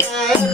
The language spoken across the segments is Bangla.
Yeah.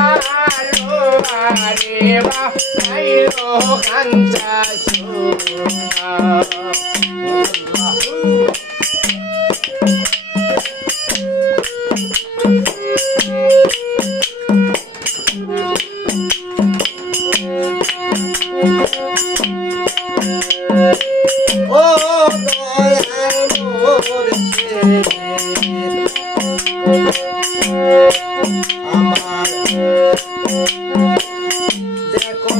সারবনা লোয়ারে বানাইলো কাঞ্চা সোনা ও আমার দেখো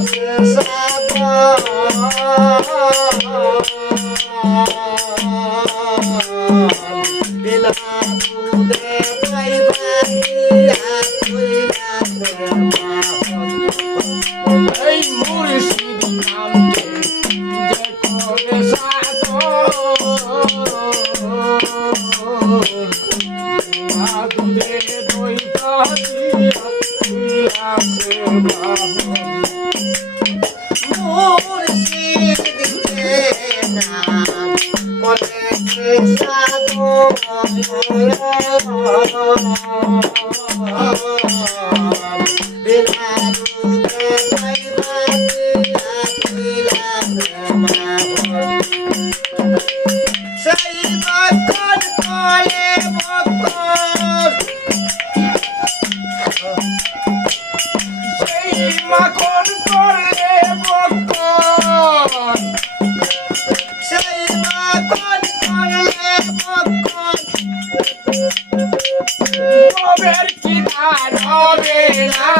বিনা দুধে পাইবা সাধন মাধুরে দইতা দিয়া কবের কি দান হবে না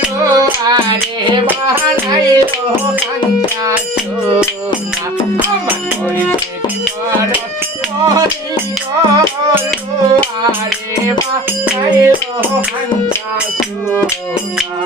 লো আরে বানাইলো কাঞ্চা সোনা আমার মুর্শিদ পরশ মনি গো আরে বানাইলো কাঞ্চা সোনা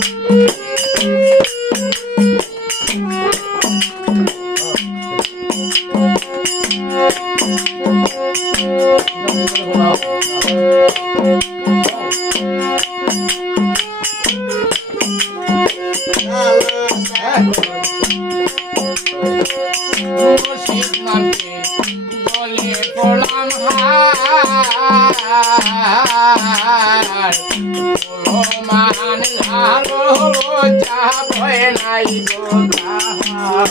মুর্শিদ মান ভালো যা ভয় নাই গো তাহার।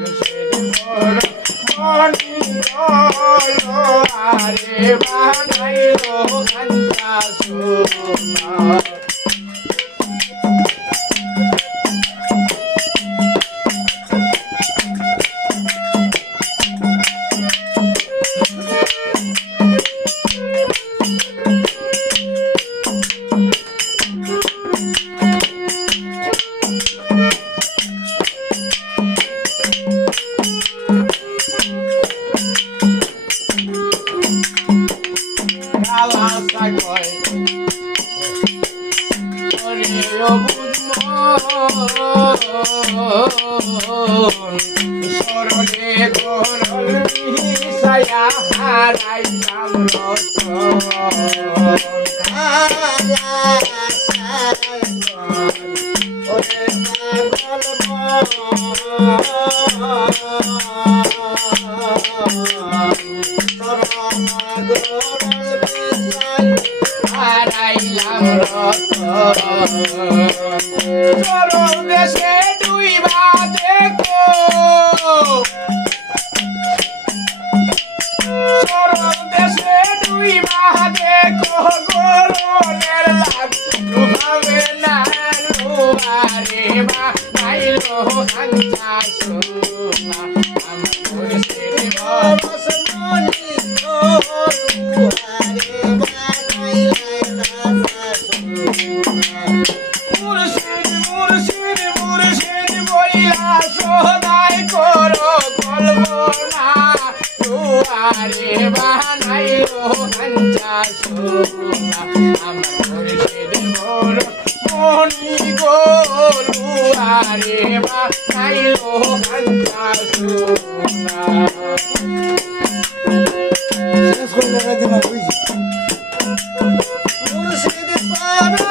বানাইলো চরম দেশে ডুইবা দেখো চরম দেশে ডুইবা দেখো গরলের লাগ লুভাবে না লুবারে বা নাইলো হাঙ্গা সোনা আমার মুর্শিদ বাবা রসমনি তোরু আরে বারে বানাই ও কাঞ্চা সোনা আমার মুর্শিদ মোর মনি গোলু আরে বানাই ও কাঞ্চা সোনা শেষ করে দিন বুঝি মুর্শিদ পারা